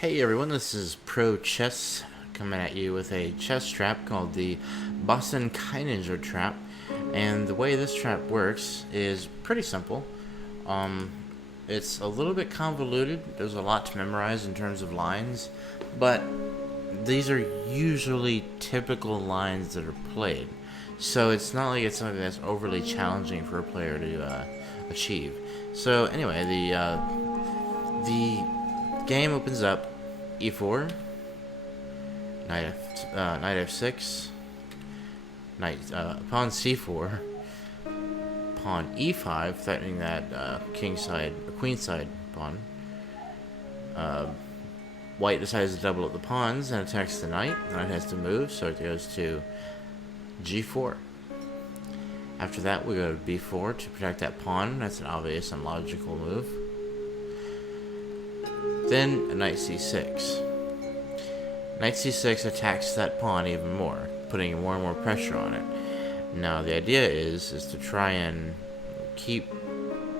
Hey everyone, this is Pro Chess coming at you with a chess trap called the Boston Keininger trap. And the way this trap works is pretty simple. Um, it's a little bit convoluted. There's a lot to memorize in terms of lines, but these are usually typical lines that are played. So it's not like it's something that's overly challenging for a player to achieve. So anyway, the game opens up e4, knight f6, pawn c4, pawn e5, threatening that queenside pawn. White decides to double up the pawns and attacks the knight. The knight has to move, so it goes to g4. After that, we go to b4 to protect that pawn. That's an obvious and logical move. Then knight c6. Knight c6 attacks that pawn even more, putting more and more pressure on it. Now the idea is to try and keep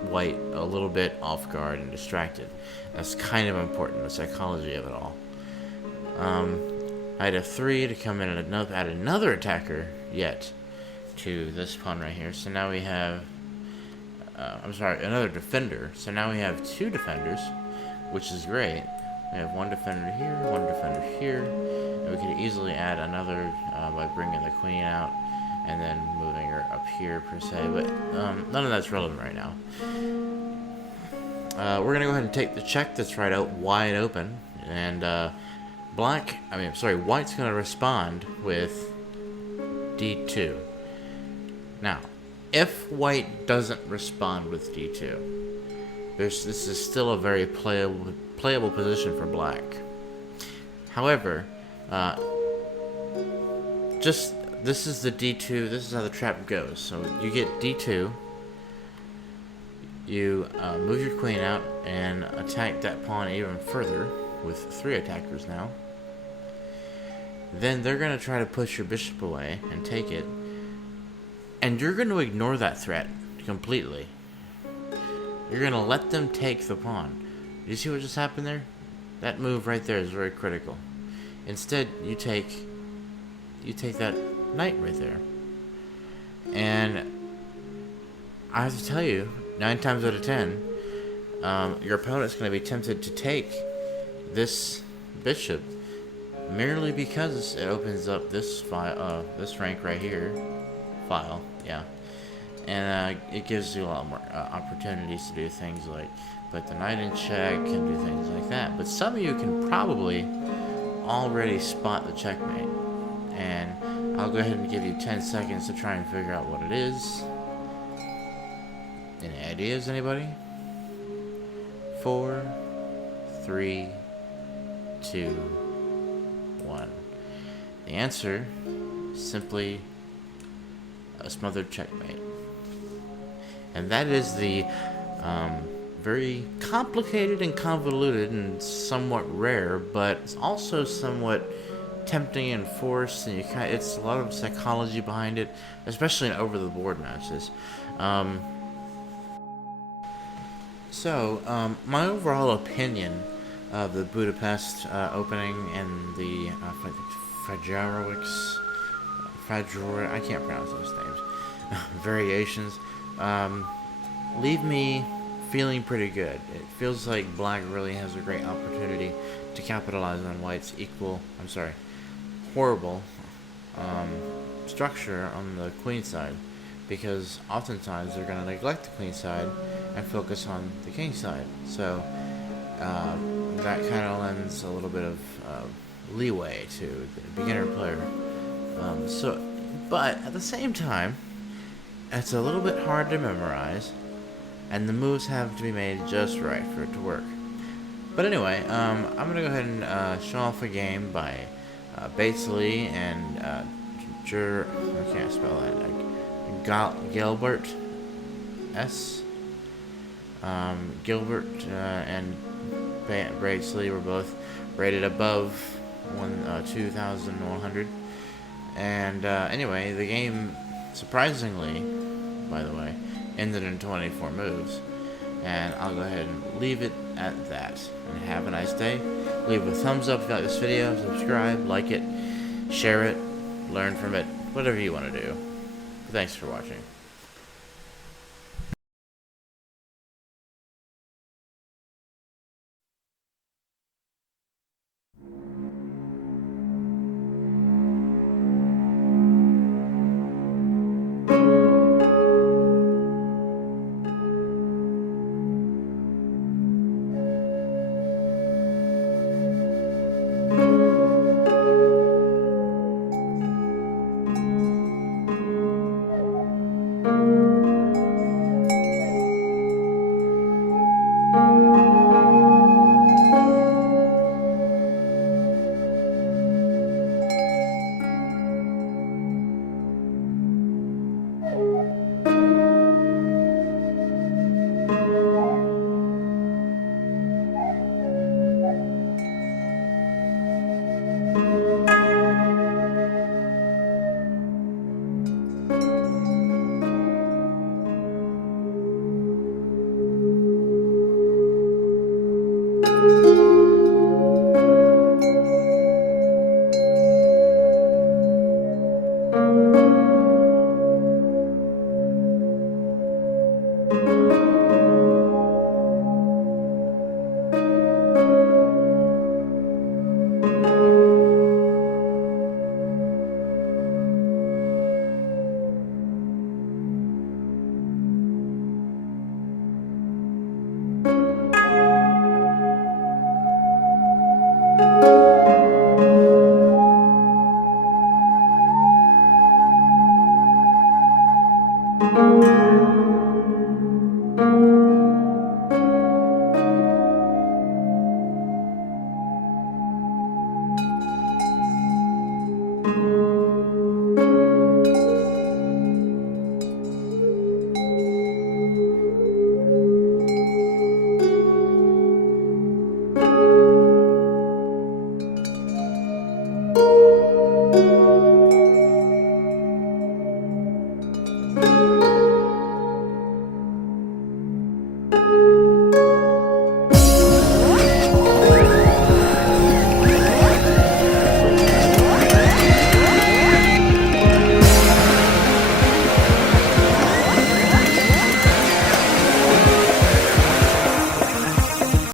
white a little bit off guard and distracted. That's kind of important, the psychology of it all. Knight f3 to come in and add another attacker yet to this pawn right here. So now we have, another defender. So now we have two defenders, which is great. We have one defender here, one defender here, and we could easily add another by bringing the queen out and then moving her up here per se, but none of that's relevant right now. We're gonna go ahead and take the check that's right out wide open, and White's gonna respond with d2. Now, if White doesn't respond with d2, this is still a very playable position for Black. However, this is the d2. This is how the trap goes. So you get d2. You move your queen out and attack that pawn even further with three attackers now. Then they're going to try to push your bishop away and take it. And you're going to ignore that threat completely. You're going to let them take the pawn. You see what just happened there? That move right there is very critical. Instead, you take that knight right there. And I have to tell you, 9 times out of 10, your opponent's going to be tempted to take this bishop merely because it opens up this this rank right here. And it gives you a lot more opportunities to do things like put the knight in check and do things like that. But some of you can probably already spot the checkmate. And I'll go ahead and give you 10 seconds to try and figure out what it is. Any ideas, anybody? 4, 3, 2, 1. The answer is simply a smothered checkmate. And that is the very complicated and convoluted and somewhat rare, but it's also somewhat tempting and forced, and it's a lot of psychology behind it, especially in over-the-board matches. My overall opinion of the Budapest opening and the I can't pronounce those names, variations, leave me feeling pretty good. It feels like Black really has a great opportunity to capitalize on White's horrible structure on the queen side, because oftentimes they're going to neglect the queen side and focus on the king side. So that kind of lends a little bit of leeway to the beginner player. But at the same time, it's a little bit hard to memorize, and the moves have to be made just right for it to work. But anyway, I'm going to go ahead and show off a game by Batesley and I can't spell that. Gilbert S. Gilbert and Batesley were both rated above 2,100. And anyway, the game, surprisingly, by the way, ended in 24 moves. And I'll go ahead and leave it at that. And have a nice day. Leave a thumbs up if you like this video, subscribe, like it, share it, learn from it, whatever you want to do. Thanks for watching.